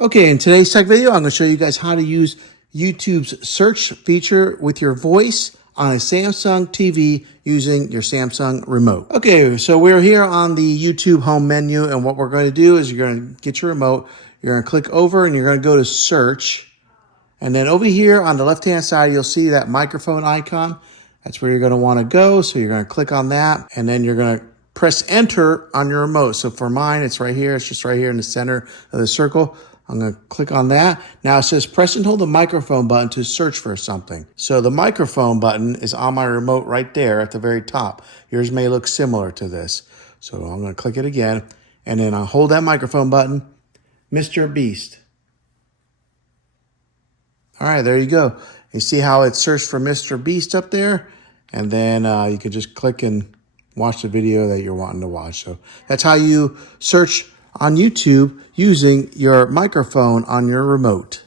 Okay, in today's tech video, I'm going to show you guys how to use YouTube's search feature with your voice on a Samsung TV using your Samsung remote. Okay, so we're here on the YouTube home menu, and what we're going to do is you're going to get your remote, you're going to click over, and you're going to go to search. And then over here on the left-hand side, you'll see that microphone icon. That's where you're going to want to go. So you're going to click on that, and then you're going to press enter on your remote. So for mine, it's right here. It's just right here in the center of the circle. I'm going to click on that. Now it says press and hold the microphone button to search for something. So the microphone button is on my remote right there at the very top. Yours may look similar to this. So I'm going to click it again, and then I'll hold that microphone button, Mr. Beast. All right, there you go. You see how it searched for Mr. Beast up there? And then you can just click and watch the video that you're wanting to watch. So that's how you search on YouTube using your microphone on your remote.